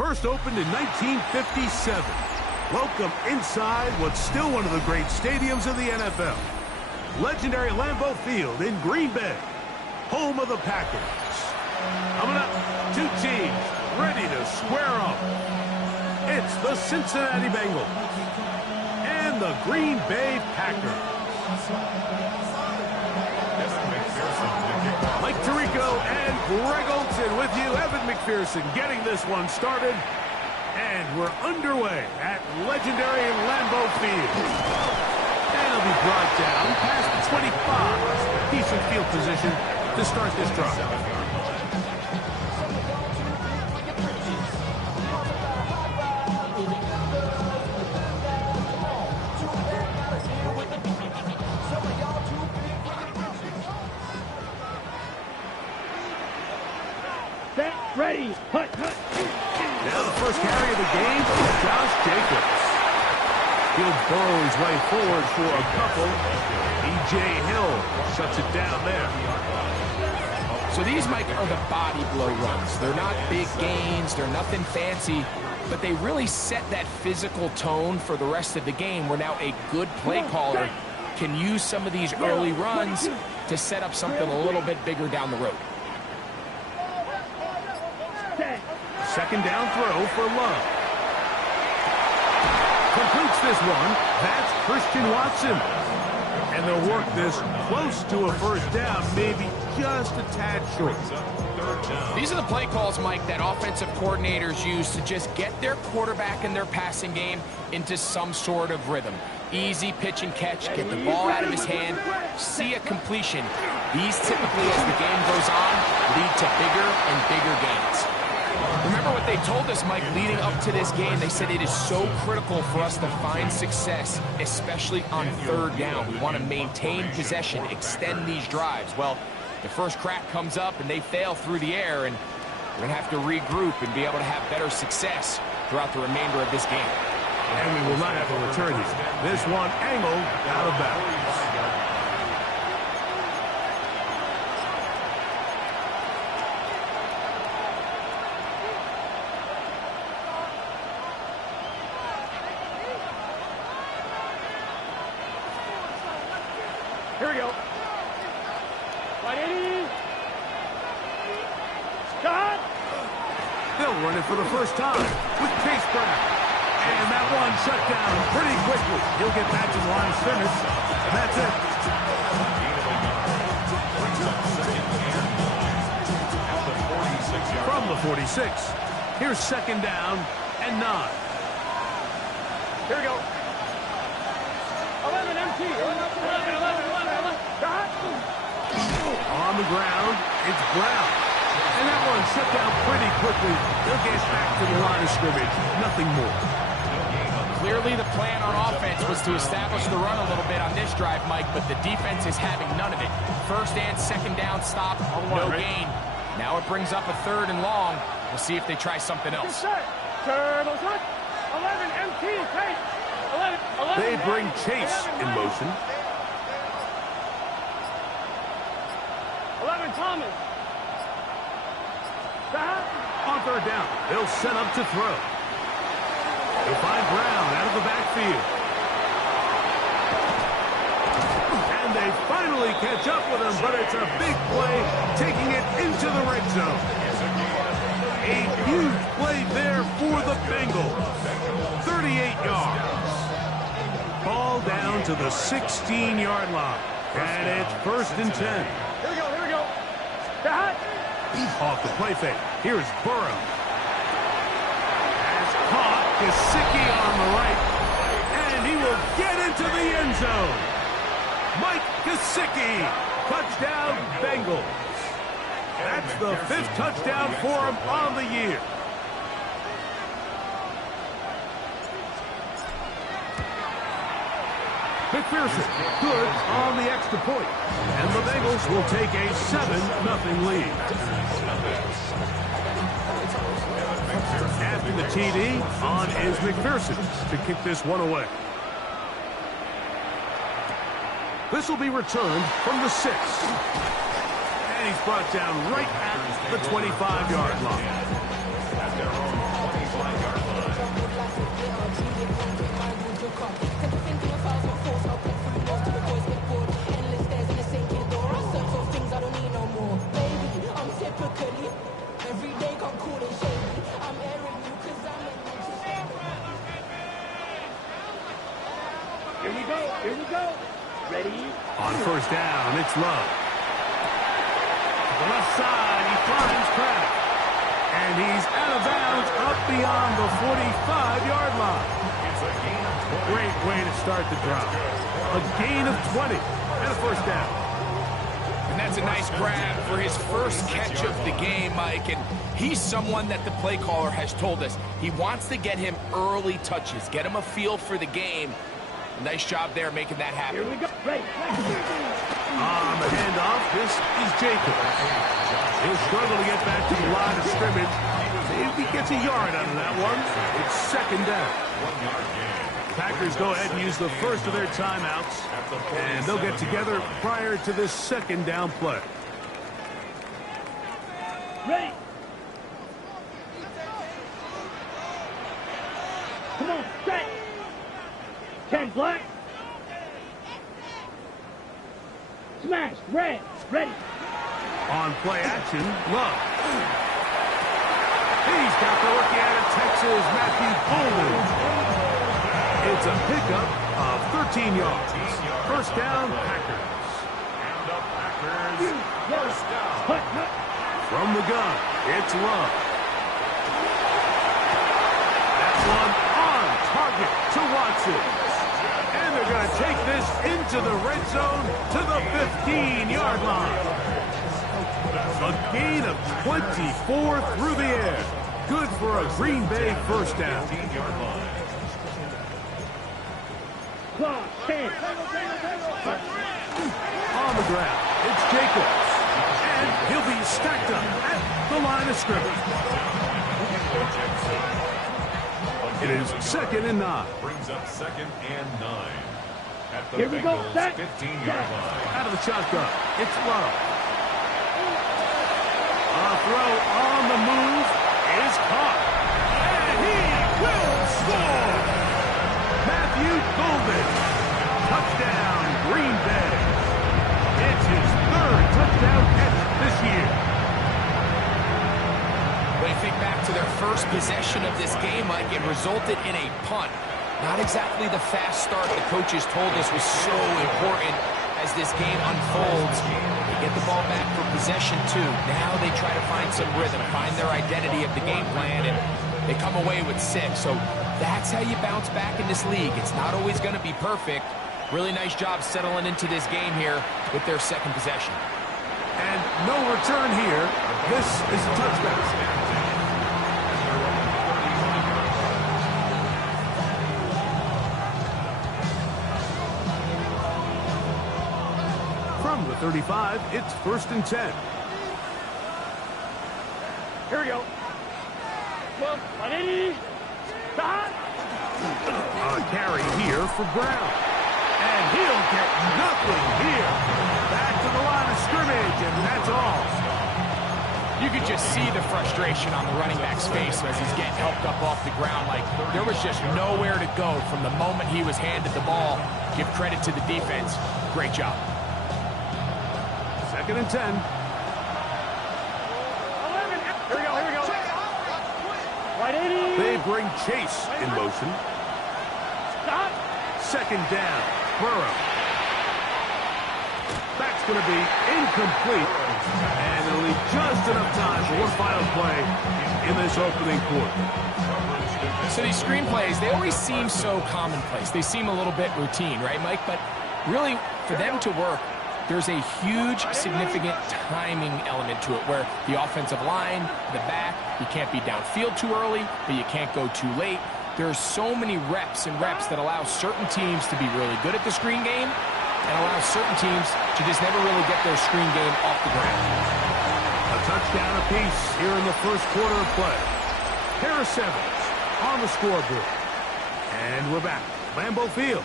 First opened in 1957. Welcome inside what's still one of the great stadiums of the NFL. Legendary Lambeau Field in Green Bay, home of the Packers. Coming up, two teams ready to square up. It's the Cincinnati Bengals and the Green Bay Packers. Mike Tirico and Greg Olson with you. Evan McPherson getting this one started. And we're underway at legendary Lambeau Field. And it'll be brought down past the 25. Decent field position to start this drive. Ready, hut, hut. Now the first carry of the game for Josh Jacobs. He'll burrow his way forward for a couple. E.J. Hill shuts it down there. So these, Mike, are the body blow runs. They're not big gains, they're nothing fancy, but they really set that physical tone for the rest of the game where now a good play caller can use some of these early runs to set up something a little bit bigger down the road. Second down throw for Love. Completes this one. That's Christian Watson. And they'll work this close to a first down, maybe just a tad short. These are the play calls, Mike, that offensive coordinators use to just get their quarterback and their passing game into some sort of rhythm. Easy pitch and catch, get the ball out of his hand, see a completion. These typically, as the game goes on, lead to bigger and bigger gains. Remember what they told us, Mike, leading up to this game. They said it is so critical for us to find success, especially on third down. We want to maintain possession, extend these drives. Well, the first crack comes up and they fail through the air, and we're going to have to regroup and be able to have better success throughout the remainder of this game. And we will not have a return here. This one angled out of bounds. Here we go. Scott! They'll run it for the first time with Chase Brown. And that one shut down pretty quickly. He'll get back to the line of scrimmage, and that's it. From the 46, here's second down and 9. Here we go. 11 MT. 11. On the ground, it's Brown. And that one shut down pretty quickly. He'll get back to the line of scrimmage. Nothing more. Clearly the plan on offense was to establish the run a little bit on this drive, Mike, but the defense is having none of it. First and second down stop, no gain. Now it brings up a third and long. We'll see if they try something else. Turbo shot. 11 MT. Chase. 11. They bring Chase in motion. 11 Thomas. On third down, they'll set up to throw. They'll find Brown out of the backfield. And they finally catch up with him, but it's a big play, taking it into the red zone. A huge play there for the Bengals. 38 yards. Ball down to the 16-yard line. And it's first and 10. Here we go. Off the play fake. Here's Burrow. Has caught Gesicki on the right. And he will get into the end zone. Mike Gesicki. Touchdown, Bengals. That's the 5th touchdown for him on the year. McPherson, good on the extra point. And the Bengals will take a 7-0 lead. After the TD, on is McPherson to kick this one away. This will be returned from the 6. And he's brought down right at the 25-yard line. Here we go. Here we go. Ready? On first down, it's Love. To the left side, he finds Pratt. And he's out of bounds up beyond the 45-yard line. Great way to start the drive. A gain of 20 and a first down. And that's a nice grab for his first catch of the game, Mike. And he's someone that the play caller has told us he wants to get him early touches, get him a feel for the game. Nice job there making that happen. Here we go. Ready. On the handoff, this is Jacob. He'll struggle to get back to the line of scrimmage. If he gets a yard out of that one, it's second down. Packers go ahead and use the first of their timeouts, and they'll get together prior to this second down play. Ready. Come on, set. 10 black. Smash, red, ready. On play action, Love. He's got the rookie out of Texas, Matthew Golden. It's a pickup of 13 yards. First down, Packers. And the Packers, first down. From the gun, it's Love. That's one on target to Watson. And they're going to take this into the red zone to the 15-yard line. A gain of 24 through the air. Good for a Green Bay first down. On the ground, it's Jacobs. And he'll be stacked up at the line of scrimmage. It is second and 9. Brings up second and 9. At the Here we go, Bengals' set. 15-yard line. Out of the shotgun, it's Love. A throw on the move is caught. And he will score! Matthew Golden. Touchdown, Green Bay. It's his third touchdown catch this year. When you think back to their first possession of this game, Mike, it resulted in a punt. Not exactly the fast start the coaches told us was so important as this game unfolds. They get the ball back for possession two. Now they try to find some rhythm, find their identity of the game plan, and they come away with 6. So that's how you bounce back in this league. It's not always going to be perfect. Really nice job settling into this game here with their second possession. And no return here. This is a touchdown. From the 35, it's first and 10. Here we go. Well, ready. Stop. A carry here for Brown. And he'll get nothing here. Back to the line of scrimmage, and that's all. You could just see the frustration on the running back's face as he's getting helped up off the ground. Like, there was just nowhere to go from the moment he was handed the ball. Give credit to the defense. Great job. Second and 10. 11. Here we go, here we go. Right 80. They bring Chase in motion. Stop. Second down, Burrow. That's going to be incomplete. And it'll leave just enough time for one final play in this opening quarter. So these screenplays, they always seem so commonplace. They seem a little bit routine, right, Mike? But really, for them to work, there's a huge, significant timing element to it where the offensive line, the back, you can't be downfield too early, but you can't go too late. There's so many reps and reps that allow certain teams to be really good at the screen game and allow certain teams to just never really get their screen game off the ground. A touchdown apiece here in the first quarter of play. Pair of sevens on the scoreboard. And we're back. Lambeau Field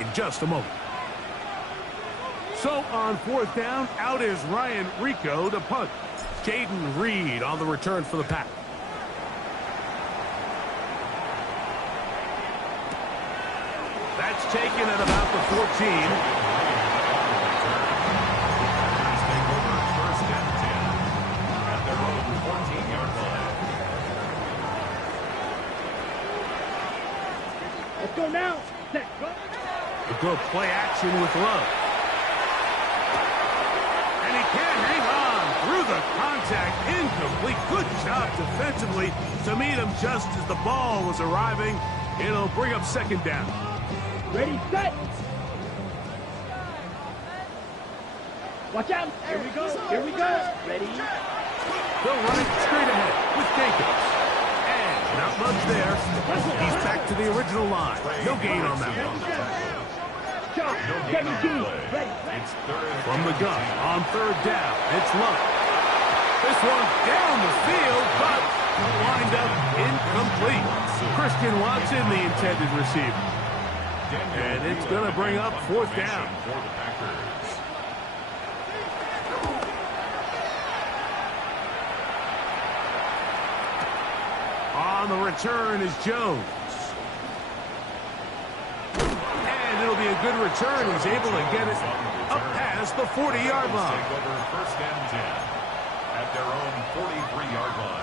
in just a moment. So on fourth down, out is Ryan Rico to punt. Jaden Reed on the return for the Pack. It's taken at about the 14. First and 10 at their own 14-yard line. Let's go now. Set. Go. A good play action with Love. And he can't hang on through the contact. Incomplete. Good job defensively to meet him just as the ball was arriving. It'll bring up second down. Ready, set. Watch out. Here we go. Here we go. Ready. They'll run it straight ahead with Jacobs. And not much there. He's back to the original line. No gain on that one. Jump. 17. Ready. From the gun on third down. It's Love. This one down the field, but lined up incomplete. Christian Watson, the intended receiver. And it's going to bring up fourth down. For the Packers. On the return is Jones. And it'll be a good return. He's able to get it up past the 40-yard line. Take over first and 10 at their own 43-yard line.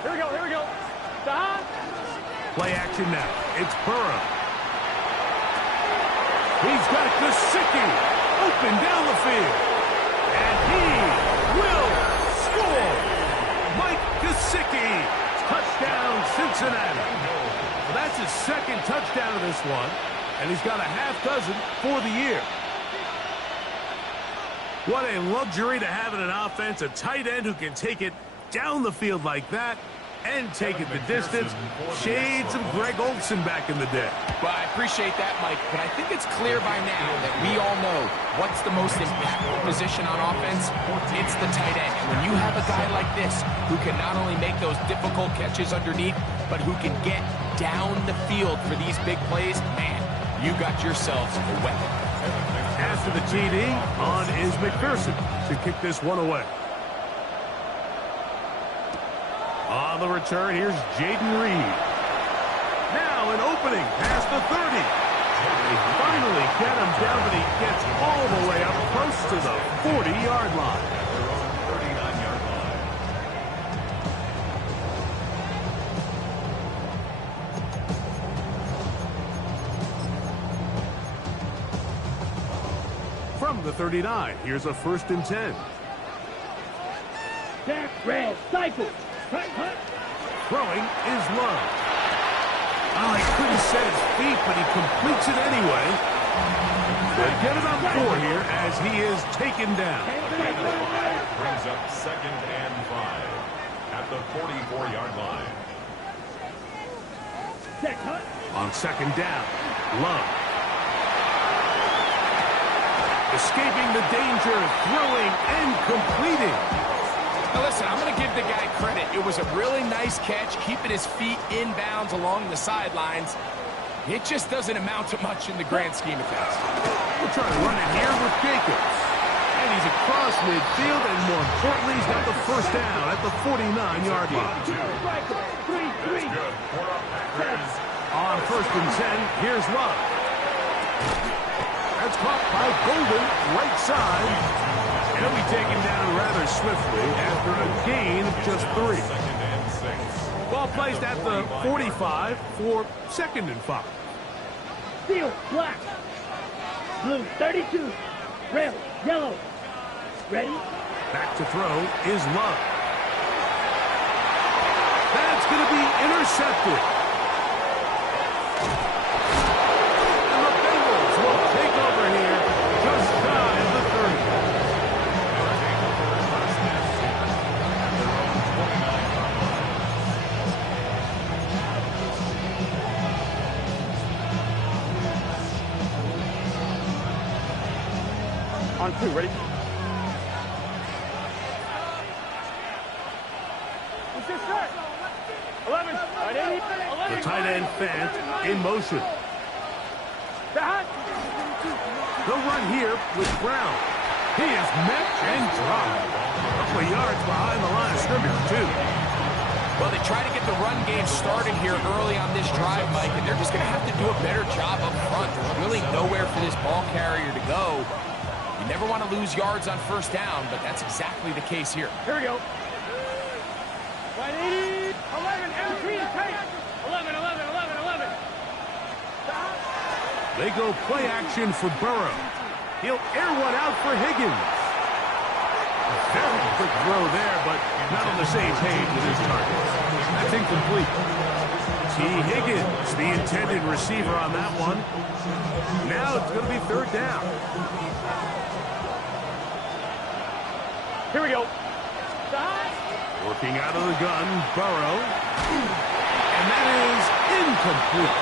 Here we go. Stop. Play action now. It's Burrow. He's got Gesicki open down the field. And he will score. Mike Gesicki. Touchdown, Cincinnati. So that's his second touchdown of this one. And he's got a half dozen for the year. What a luxury to have in an offense. A tight end who can take it down the field like that and take it the distance. Shades of Greg Olsen back in the day. Well, I appreciate that, Mike, but I think it's clear by now that we all know what's the most impactful position on offense. It's the tight end. When you have a guy like this who can not only make those difficult catches underneath, but who can get down the field for these big plays, man, you got yourselves a weapon. After the TD, on is McPherson to kick this one away. On the return, here's Jaden Reed. Now an opening past the 30. They finally get him down, but he gets all the way up close to the 40-yard line. Their own 39-yard line. From the 39, here's a 1st and 10. Jack Red. Cycle. Hut. Throwing is Love. Oh, he couldn't set his feet, but he completes it anyway. They'll get it on 4 here as he is taken down. Brings up second and 5 at the 44-yard line. Check. Hut. On second down, Love. Escaping the danger, throwing and completing. Now listen, I'm going to give the guy credit. It was a really nice catch, keeping his feet inbounds along the sidelines. It just doesn't amount to much in the grand scheme of things. We're trying to run it here with Jacobs. And he's across midfield, and more importantly, he's got the first down at the 49-yard line. 3. On 1st and 10, here's Love. That's caught by Golden, right side. And he'll be taken down rather swiftly after a gain of just 3. Second and 6. Ball placed at the 45 for 2nd and 5. Steel. Black. Blue. 32. Red. Yellow. Ready. Back to throw is Love. That's going to be intercepted. And the Bengals will take over here just shy of the 30. On 2. Ready. What's this set? 11. Right in. 11. The tight end Fant in motion. They'll run here with Brown. He is met and dropped. A couple of yards behind the line of scrimmage, too. Well, they try to get the run game started here early on this drive, Mike, and they're just going to have to do a better job up front. There's really nowhere for this ball carrier to go. You never want to lose yards on first down, but that's exactly the case here. Here we go. 180, 11, empty, tight. 11, 11, 11, 11. They go play action for Burrow. He'll air one out for Higgins. A very quick throw there, but not on the same page with his target. That's incomplete. T. Higgins, the intended receiver on that one. Now it's going to be third down. Here we go. Working out of the gun, Burrow. And that is incomplete.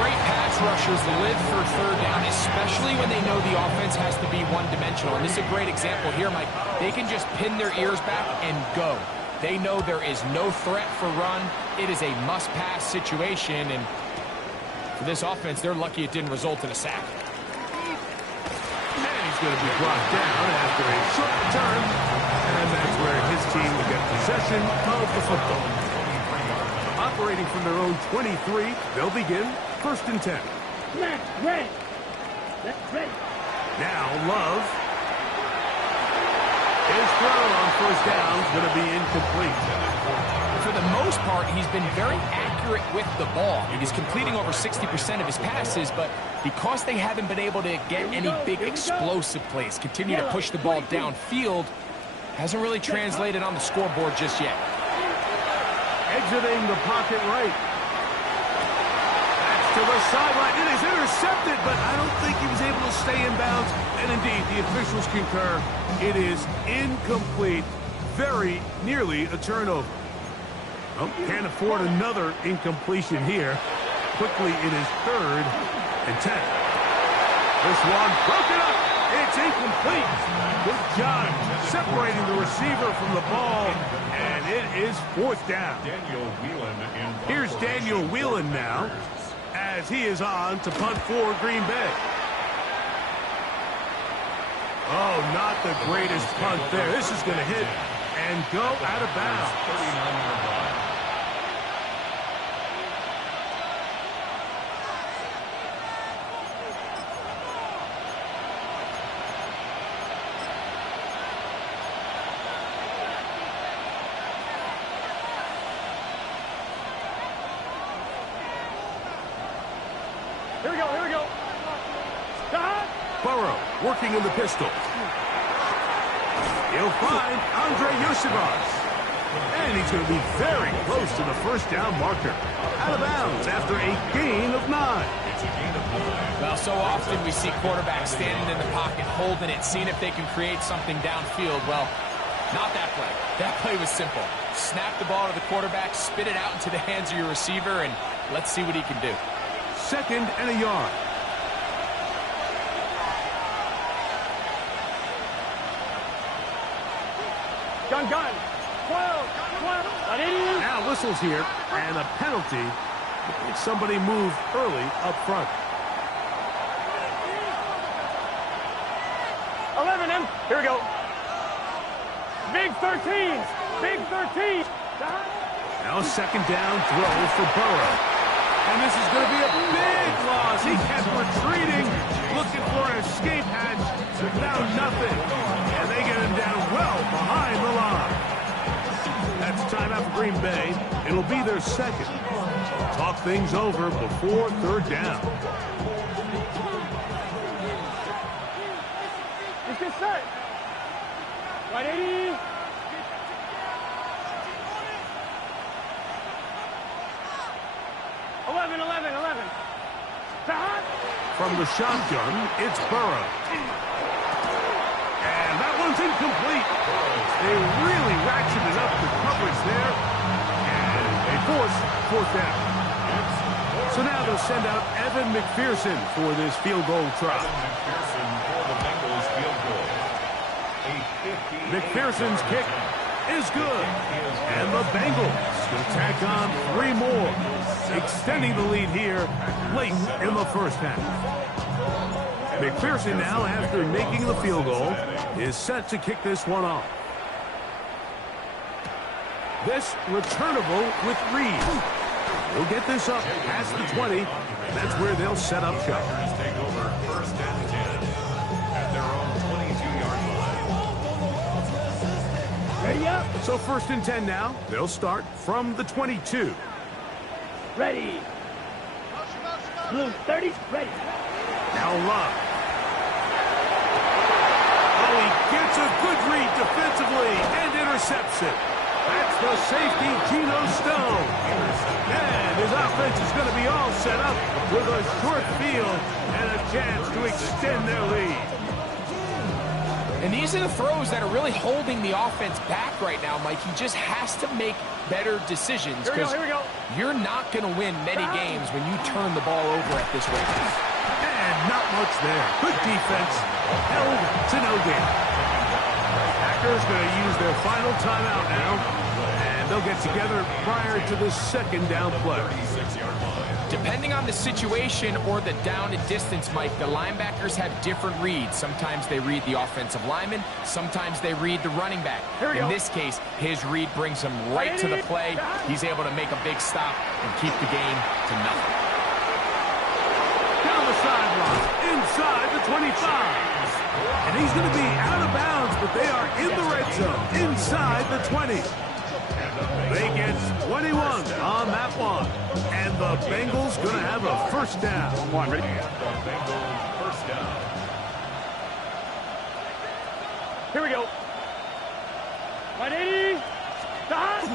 Great pass rushers live for third down, especially when they know the offense has to be one-dimensional. And this is a great example here, Mike. They can just pin their ears back and go. They know there is no threat for run. It is a must-pass situation, and for this offense, they're lucky it didn't result in a sack. And he's going to be brought down after a short return, and that's where his team will get possession of the football. Operating from their own 23, they'll begin 1st and 10. Ready. Ready. Now Love. His throw on first down is going to be incomplete. For the most part, he's been very accurate with the ball. He's completing over 60% of his passes, but because they haven't been able to get any big explosive plays, continue to push the ball downfield, hasn't really translated on the scoreboard just yet. Exiting the pocket right. That's to the sideline. It is intercepted, but I don't think he was able to stay in bounds. And indeed, the officials concur. It is incomplete. Very nearly a turnover. Oh, can't afford another incompletion here. Quickly, it is 3rd and 10. This one broken up. It's incomplete. Good job separating the receiver from the ball, and it is 4th down. Here's Daniel Whelan now, as he is on to punt for Green Bay. Oh, not the greatest punt there. This is going to hit and go out of bounds. Here we go. Stop. Burrow working in the pistol. He'll find Andre Yosibas. And he's going to be very close to the first down marker. Out of bounds after a gain of 9. Well, so often we see quarterbacks standing in the pocket, holding it, seeing if they can create something downfield. Well, not that play. That play was simple. Snap the ball to the quarterback, spit it out into the hands of your receiver, and let's see what he can do. 2nd and a yard. Gun. 12. Now whistles here, and a penalty. Somebody moved early up front. 11 in. Here we go. Big 13. Big 13. Now a 2nd down throw for Burrow. And this is going to be a big loss. He kept retreating, looking for an escape hatch, found nothing. And they get him down well behind the line. That's timeout for Green Bay. It'll be their 2nd. Talk things over before 3rd down. It's just set. 180. From the shotgun, it's Burrow. And that one's incomplete. They really ratcheted up the coverage there. And they force 4th down. So now they'll send out Evan McPherson for this field goal try. McPherson for the Bengals field goal. McPherson's kick is good. And the Bengals will tack on 3 more, extending the lead here late in the first half. McPherson now, after making the field goal, is set to kick this one off. This returnable with Reed. He'll get this up past the 20. That's where they'll set up shop. Take over first and 10 at their own 22-yard line. Ready up. So first and 10 now. They'll start from the 22. Ready. Blue 30, ready. Now Love. Oh, he gets a good read defensively and intercepts it. That's the safety, Geno Stone. And his offense is going to be all set up with a short field and a chance to extend their lead. And these are the throws that are really holding the offense back right now, Mike. He just has to make better decisions because you're not going to win many games when you turn the ball over at this rate. And not much there. Good defense. Held to no gain. Packers going to use their final timeout now. And they'll get together prior to the second down play. Depending on the situation or the down and distance, Mike, the linebackers have different reads. Sometimes they read the offensive lineman. Sometimes they read the running back. In this case, his read brings him right to the play. He's able to make a big stop and keep the game to nothing. Down the sideline, inside the 25. And he's going to be out of bounds, but they are in the red zone, inside the 20. They get 21 on that one. And the Bengals going to have a first down. One, ready? The Bengals first down. Here we go. 180. Stop.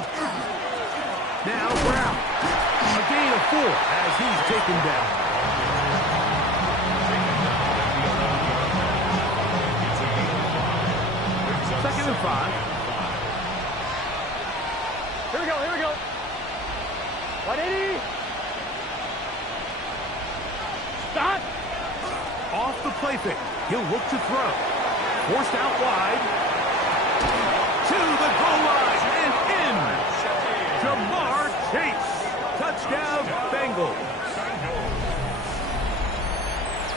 Now Brown. A gain of 4 as he's taken down. Second and 5. Here we go, here we go. 180. Stop. Off the play fake. He'll look to throw. Forced out wide. To the goal line and in. Jamar Chase. Touchdown Bengals.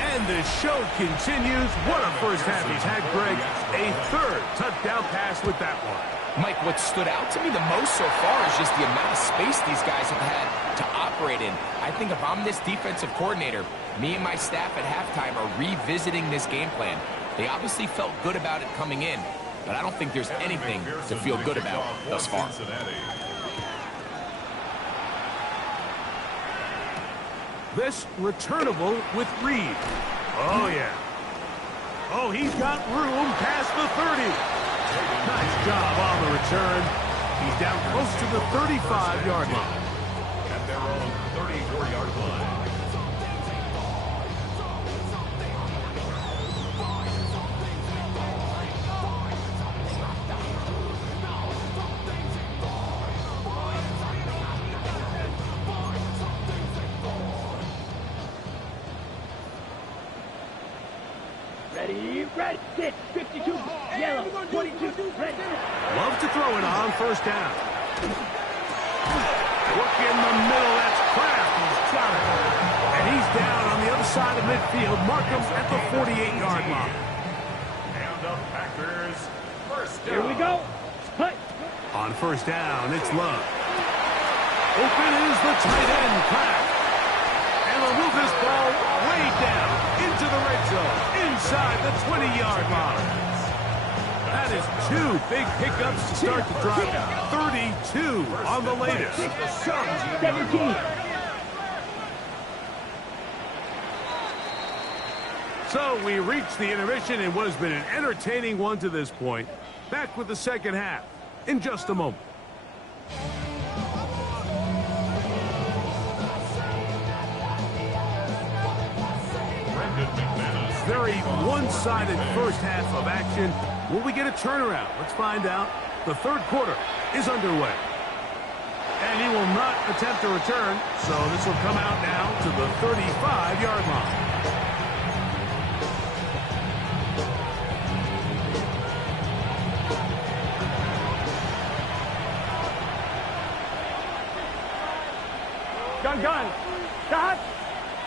And the show continues. What a first half he's had, Greg. A third touchdown pass with that one. Mike, what stood out to me the most so far is just the amount of space these guys have had to operate in. I think if I'm this defensive coordinator, me and my staff at halftime are revisiting this game plan. They obviously felt good about it coming in, but I don't think there's anything to feel good about thus far. This returnable with Reed. Oh, yeah. Oh, he's got room past the 30. Nice job on the return. He's down close to the 35-yard line. At their own 34-yard line. Ready, red, sit, 52, yellow, 22, red. Love to throw it on first down. Look in the middle, that's Kraft. He's got it. And he's down on the other side of midfield. Markham at the 48-yard line. And the Packers first down. Here we go. Hut. On first down, it's Love. Open is the tight end, Kraft. And they'll move this ball way down into the red zone, inside the 20-yard line. That is 2 big pickups to start the drive. 32 on the latest. 17. So we reached the intermission in what has been an entertaining one to this point. Back with the second half in just a moment. Very one-sided first half of action. Will we get a turnaround? Let's find out. The third quarter is underway. And he will not attempt a return, so this will come out now to the 35-yard line. Gun. Stop.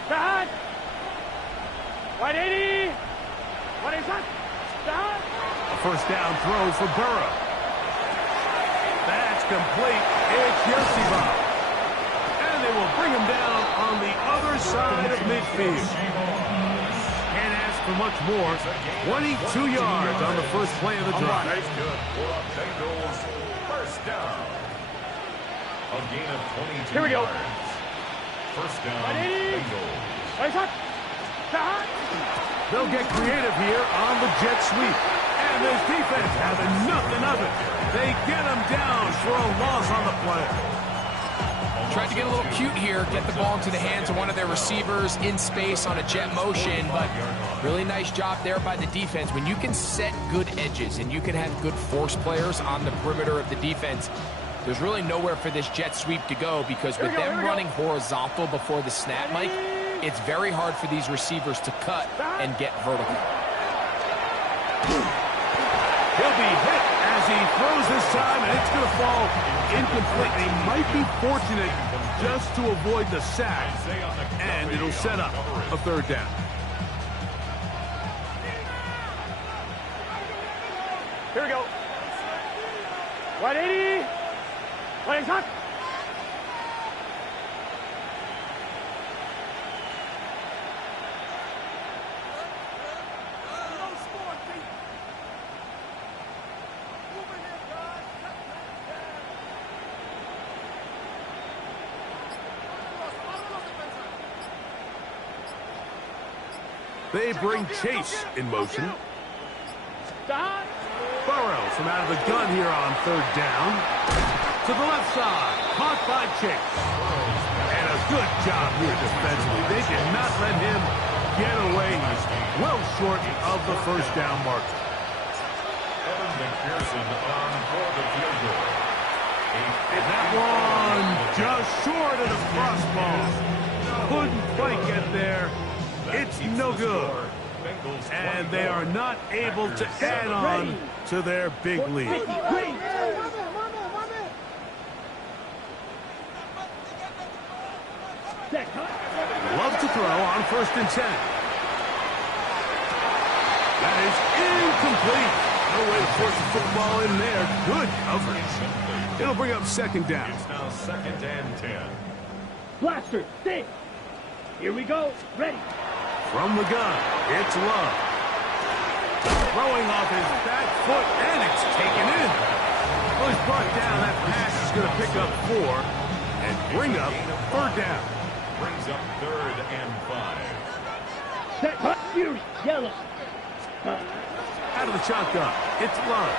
Stop. 180. 180. Stop. A first down throw for Burrow. That's complete. It's Sheisty. And they will bring him down on the other side of midfield. Can't ask for much more. 22 yards on the first play of the drive. That's good for a Bengals first down. A gain of 22 Here we go. yards. First down, 180. Bengals. They'll get creative here on the jet sweep. And this defense having nothing of it. They get him down for a loss on the play. Tried to get a little cute here, get the ball into the hands of one of their receivers in space on a jet motion, but really nice job there by the defense. When you can set good edges and you can have good force players on the perimeter of the defense, there's really nowhere for this jet sweep to go, because with them running horizontal before the snap, Mike, it's very hard for these receivers to cut and get vertical. He'll be hit as he throws this time, and it's going to fall incomplete. They might be fortunate just to avoid the sack, and it'll set up a third down. Here we go. 180. 180. They bring Chase in motion. Burrow from out of the gun here on third down. To the left side, caught by Chase. And a good job here defensively. They did not let him get away. He's well short of the first down mark. Evan McPherson on for the field goal. And that one just short of the crossbar. Couldn't quite get there. It's no good. And they are not able to add on to their big lead. Love to throw on 1st and 10. That is incomplete. No way to force the football in there. Good coverage. It'll bring up 2nd down. It's now 2nd and 10. Blaster, stay. Here we go. Ready. From the gun, it's Love. Throwing off his back foot, and it's taken in. Well, he's brought down. That pass is going to pick up 4 and bring up 3rd down. Brings up 3rd and 5. Set. Fury. Yellow. Out of the shotgun, it's Love.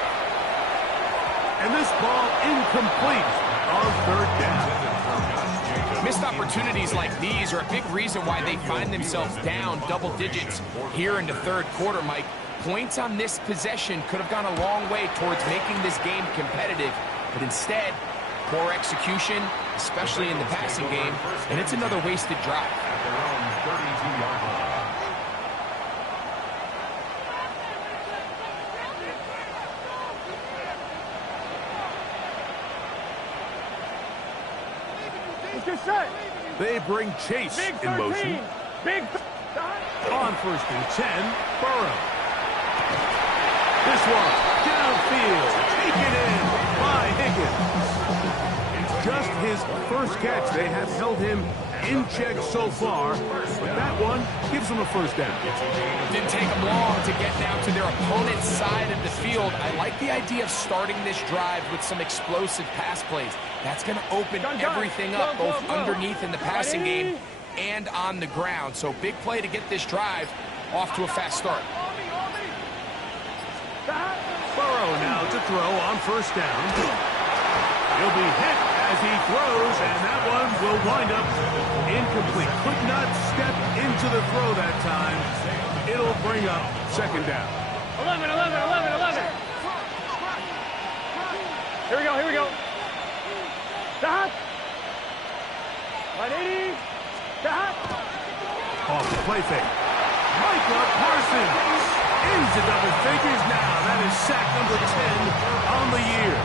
And this ball incomplete on 3rd down. Missed opportunities like these are a big reason why they find themselves down double digits here in the 3rd quarter, Mike. Points on this possession could have gone a long way towards making this game competitive, but instead, poor execution, especially in the passing game, and it's another wasted drive. At their own 32-yard line. They bring Chase in motion. On 1st and 10, Burrow. This one, downfield, taken in by Higgins. It's just his first catch. They have held him in check so far, but that one gives them a 1st down. Didn't take them long to get down to their opponent's side of the field. I like the idea of starting this drive with some explosive pass plays. That's going to open everything up, both underneath in the passing game and on the ground. So big play to get this drive off to a fast start. Burrow now to throw on 1st down. He'll be hit as he throws, and that one will wind up incomplete. Could not step into the throw that time. It'll bring up 2nd down. 11. Here we go, here we go. Stop. 180. Stop. Off the play fake. Micah Parsons into double figures now. That is sack number 10 on the year.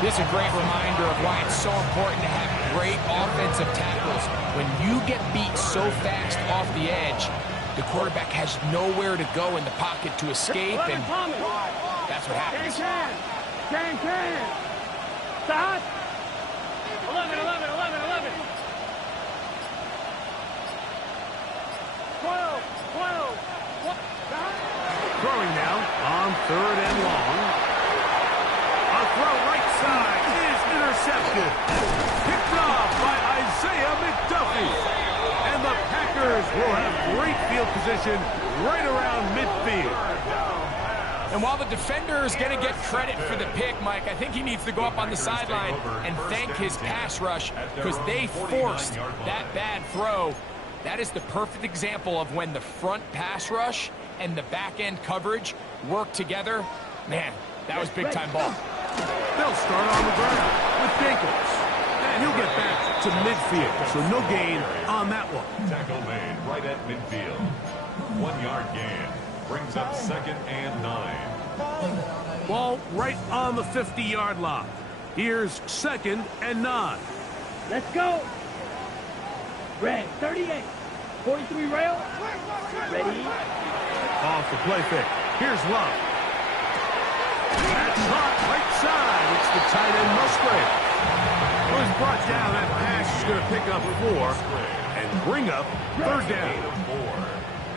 This is a great reminder of why it's so important to have great offensive tackles. When you get beat so fast off the edge, the quarterback has nowhere to go in the pocket to escape, and that's what happens. Can. Stop. 11. 12. Throwing now on 3rd and long. A throw right side is intercepted. Picked off by Isaiah McDuffie. And the Packers will have great field position right around midfield. And while the defender is going to get credit for the pick, Mike, I think he needs to go up on the sideline and thank his pass rush because they forced that bad throw. That is the perfect example of when the front pass rush and the back-end coverage work together. Man, that was big-time ball. They'll start on the ground with Bengals. And he'll get back to midfield, so no gain on that one. Tackle made right at midfield. 1 yard gain. Brings up 2nd and 9. Ball right on the 50-yard line. Here's 2nd and 9. Let's go. Red 38. 43 rail. Ready. Off the play fake. Here's Love. That's hot right side. It's the tight end Musgrave. Was brought down. That pass is going to pick up 4 and bring up 3rd down.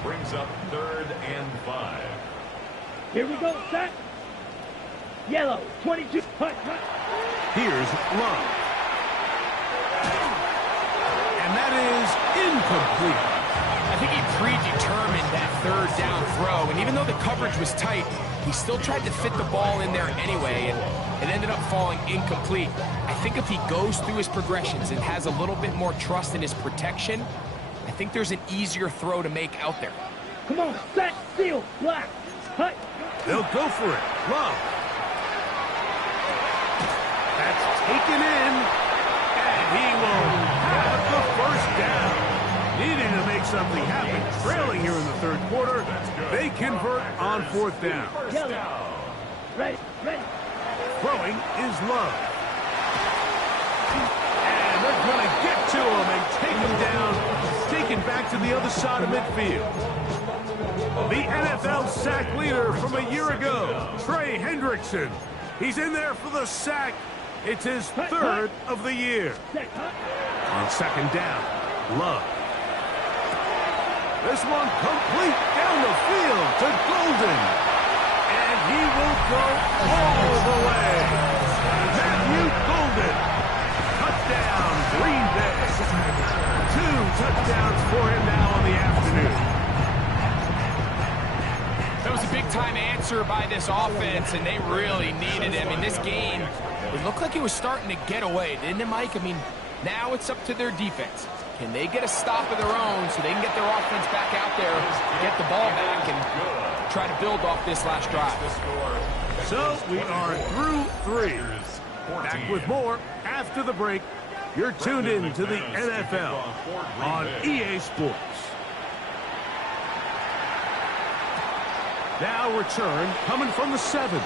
4. Brings up 3rd and 5. Here we go. Set. Yellow. 22. Hut. Here's Love. And that is incomplete. I think he predetermined that 3rd down throw, and even though the coverage was tight, he still tried to fit the ball in there anyway, and it ended up falling incomplete. I think if he goes through his progressions and has a little bit more trust in his protection, I think there's an easier throw to make out there. Come on. Set. Seal. Black. Hut. They'll go for it. Love. That's taken in, and he will have the 1st down. Needing to make something happen. Trailing here in the 3rd quarter. They convert on 4th down. Yellow. Ready. Throwing is Love. And they're going to get to him and take him down. Taken back to the other side of midfield. The NFL sack leader from a year ago, Trey Hendrickson. He's in there for the sack. It's his 3rd of the year. On 2nd down, Love. This one complete down the field to Golden. And he will go all the way. Matthew Golden. Touchdown, Green Bay. 2 touchdowns for him now in the afternoon. That was a big-time answer by this offense, and they really needed him. In this game, it looked like it was starting to get away, didn't it, Mike? I mean, now it's up to their defense. Can they get a stop of their own so they can get their offense back out there, get the ball back, and try to build off this last drive? So we are through 3. Back with more after the break. You're tuned in to the NFL on EA Sports. Now return coming from the 7.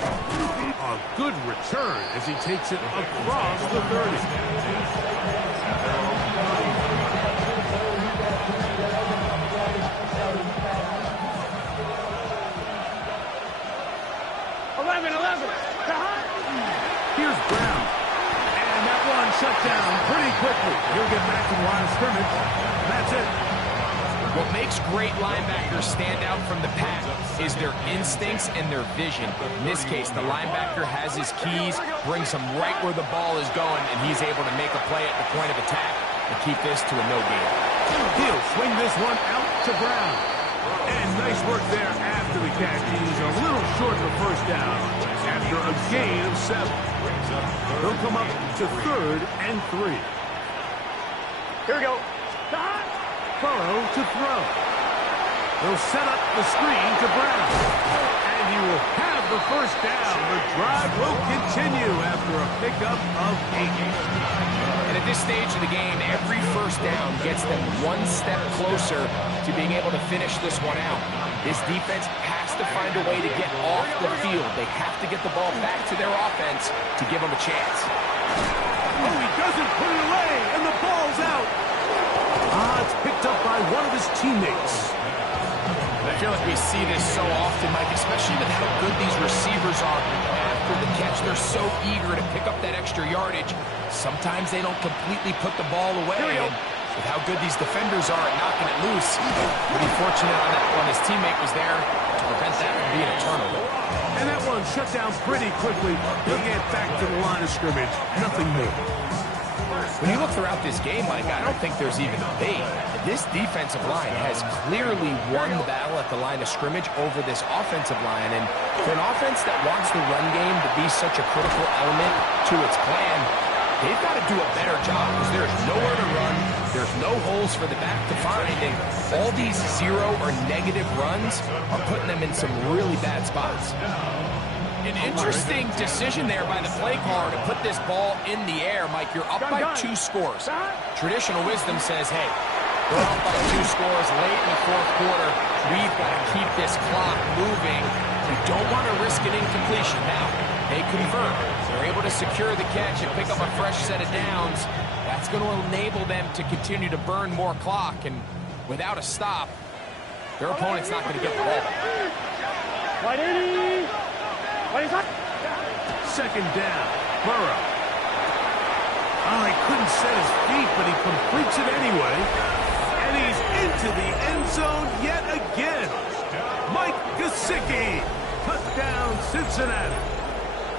A good return as he takes it across the 30. 11. Here's Brown. And that one shut down pretty quickly. He'll get back to the line of scrimmage. That's it. What makes great linebackers stand out from the pack is their instincts and their vision. In this case, the linebacker has his keys, brings him right where the ball is going, and he's able to make a play at the point of attack and keep this to a no gain. He'll swing this one out to Brown. And nice work there after the catch. He's a little short of the 1st down after a gain of 7. He'll come up to 3rd and 3. Here we go. Burrow to throw. He'll set up the screen to Brown. And he will have the 1st down. The drive will continue after a pickup of 8. And at this stage of the game, every 1st down gets them one step closer to being able to finish this one out. This defense has to find a way to get off the field. They have to get the ball back to their offense to give them a chance. Oh, he doesn't put it away, and the ball's out. It's picked up by one of his teammates. I feel like we see this so often, Mike, especially with how good these receivers are after the catch. They're so eager to pick up that extra yardage. Sometimes they don't completely put the ball away. And with how good these defenders are at knocking it loose, pretty fortunate on that one. His teammate was there to prevent that from being a turnover. And that one shut down pretty quickly. He'll get back to the line of scrimmage. Nothing more. When you look throughout this game, Mike, I don't think there's even a debate. This defensive line has clearly won the battle at the line of scrimmage over this offensive line. And for an offense that wants the run game to be such a critical element to its plan, they've got to do a better job because there's nowhere to run. There's no holes for the back to find. And all these zero or negative runs are putting them in some really bad spots. An interesting decision there by the play caller to put this ball in the air. Mike, you're up by 2 scores. Traditional wisdom says, hey, we're up by 2 scores late in the 4th quarter. We've got to keep this clock moving. We don't want to risk an incompletion. Now, they convert. They're able to secure the catch and pick up a fresh set of downs. That's going to enable them to continue to burn more clock. And without a stop, their opponent's not going to get the ball. Second down. Burrow. Oh, he couldn't set his feet, but he completes it anyway. And he's into the end zone yet again. Mike Gesicki. Touchdown, Cincinnati.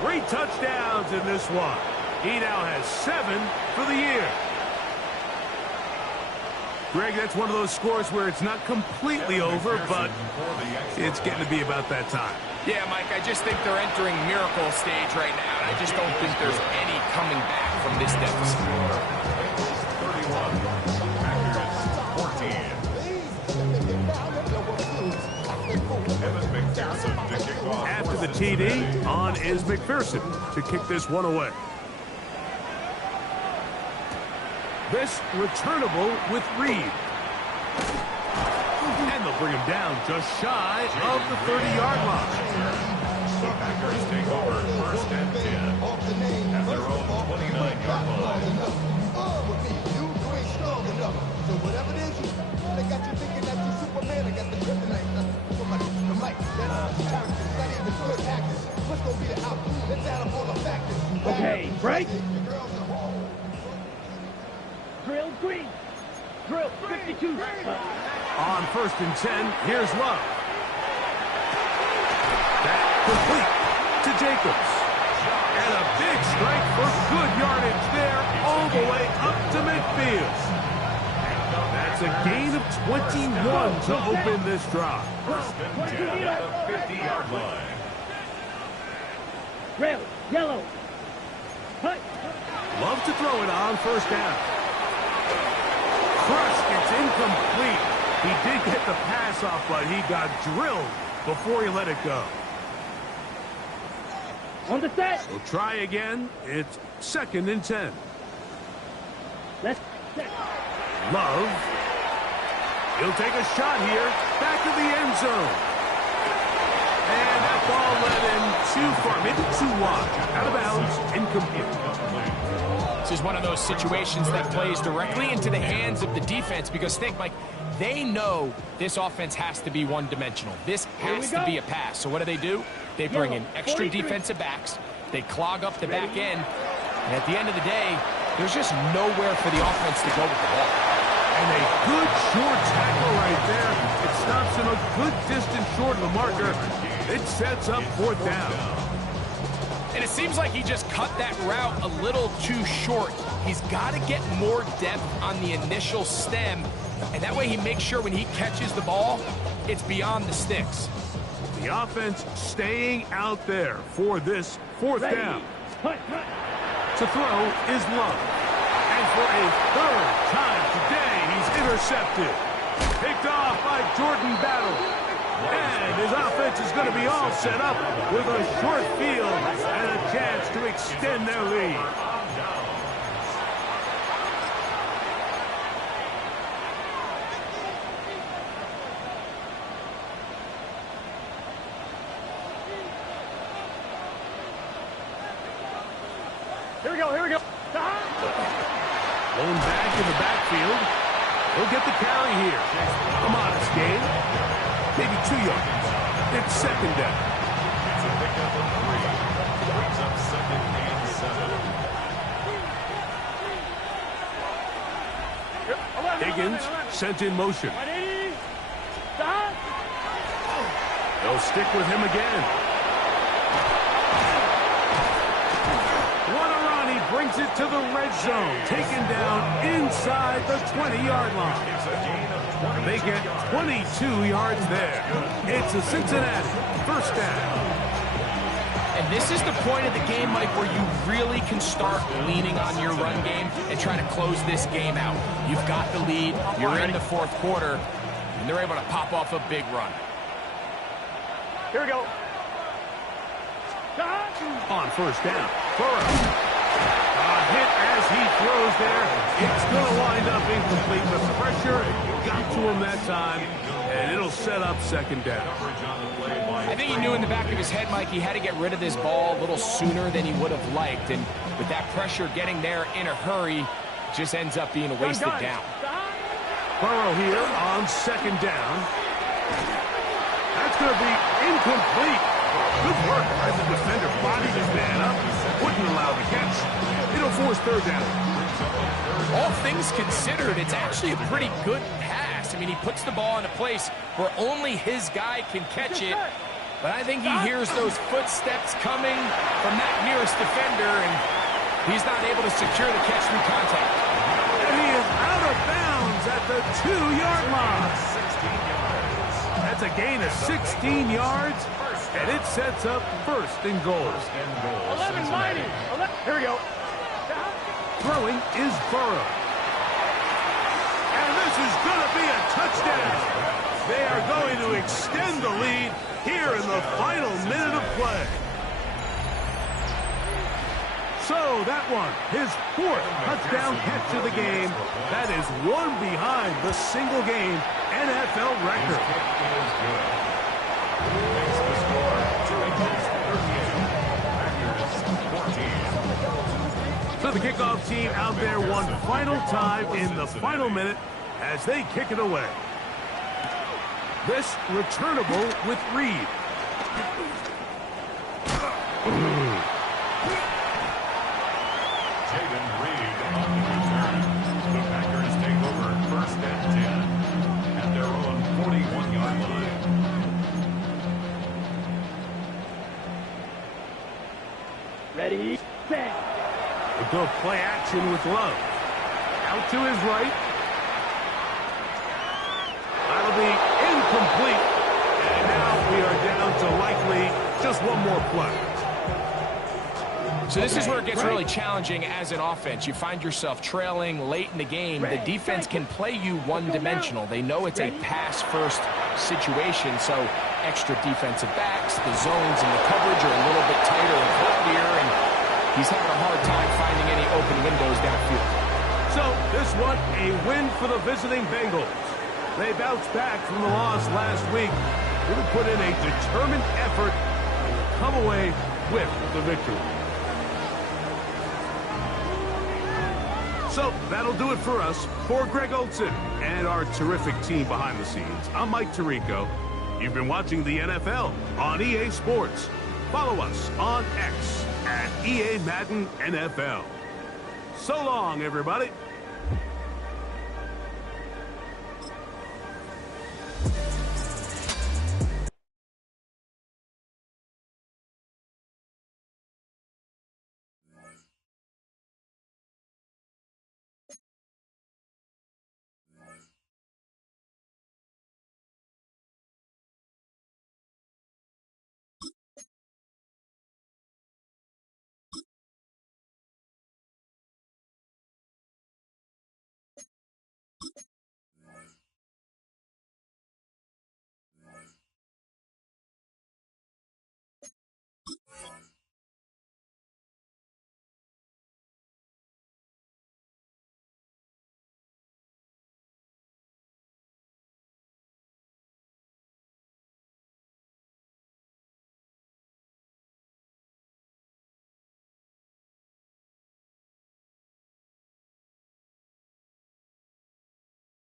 3 touchdowns in this one. He now has 7 for the year. Greg, that's one of those scores where it's not completely over, but it's getting to be about that time. Yeah, Mike, I just think they're entering miracle stage right now, and I just don't think there's any coming back from this deficit. 31, After the TD, on is McPherson to kick this one away. This returnable with Reed. And they'll bring him down just shy of the 30-yard line. the Packers take over 1st and 10 at their own 29-yard line. So whatever it is, they got you thinking that you Superman. I got the kryptonite. The mic, that's the character. Not even good actors. What's gonna be the outcome? Let's add up all the factors. Okay, break. Drill green. Drill 52. On 1st and 10, here's Love. That complete to Jacobs. And a big strike for good yardage there all the way up to midfield. That's a gain of 21 to open this drive. 1st and 10 at the 50-yard line. Red, yellow. Hut. Love to throw it on 1st down. Crushed, it's incomplete. He did get the pass off, but he got drilled before he let it go. On the set. We'll try again. It's 2nd and 10. Let's set. Love. He'll take a shot here. Back to the end zone. And that ball led him too far. Maybe too wide. Out of bounds. Incomplete. This is one of those situations that plays directly into the hands of the defense because think, Mike, they know this offense has to be one-dimensional. This has to be a pass. So what do? They bring in extra defensive backs. They clog up the back end. And at the end of the day, there's just nowhere for the offense to go with the ball. And a good short tackle right there. It stops him a good distance short of the marker. It sets up 4th down. And it seems like he just cut that route a little too short. He's got to get more depth on the initial stem. And that way he makes sure when he catches the ball, it's beyond the sticks. The offense staying out there for this 4th down. To throw is Love. And for a 3rd time today, he's intercepted. Picked off by Jordan Battle. And his offense is going to be all set up with a short field and a chance to extend their lead. Here we go, here we go. Blown back in the backfield. He'll get the carry here. A modest gain. Maybe 2 yards. It's second down. It's a pickup of 3. Brings up second and 7. Higgins sent in motion. They'll stick with him again. Brings it to the red zone. Taken down inside the 20-yard line. They get 22 yards there. It's a Cincinnati first down. And this is the point of the game, Mike, where you really can start leaning on your run game and trying to close this game out. You've got the lead. You're in the fourth quarter, and they're able to pop off a big run. Here we go. On first down, Burrow. Hit as he throws there. It's going to wind up incomplete. The pressure got to him that time, and it'll set up second down. I think he knew in the back of his head, Mike, he had to get rid of this ball a little sooner than he would have liked. And with that pressure getting there in a hurry, just ends up being a wasted down. Burrow here on second down. That's going to be incomplete. Good work as the defender bodied his man up. Wouldn't allow the catch. It'll force third down. All things considered, it's actually a pretty good pass. I mean, he puts the ball in a place where only his guy can catch it. But I think he hears those footsteps coming from that nearest defender, and he's not able to secure the catch through contact. And he is out of bounds at the 2-yard line. 16 yards. That's a gain of 16 yards, and it sets up first and goal. 11 mighty. Here we go. Throwing is Burrow. And this is going to be a touchdown. They are going to extend the lead here in the final minute of play. So that one, his 4th touchdown catch of the game. That is one behind the single-game NFL record. Makes the score Bengals 38, Packers 14. So the kickoff team out there one final time in the final minute as they kick it away. This returnable with Reed. Jaden Reed on the return. The Packers take over first and 10 at their own 41-yard line. Ready, set. A good play action with Love. Out to his right. That'll be incomplete. And now we are down to likely just one more play. So this is where it gets really challenging as an offense. You find yourself trailing late in the game. The defense can play you one-dimensional. They know it's a pass-first situation, so extra defensive backs, the zones and the coverage are a little bit tighter and cloudier, and he's having a hard time finding any open windows downfield. So this one, a win for the visiting Bengals. They bounced back from the loss last week. They put in a determined effort and come away with the victory. So that'll do it for us. For Greg Olson and our terrific team behind the scenes, I'm Mike Tirico. You've been watching the NFL on EA Sports. Follow us on X at EA Madden NFL. So long, everybody.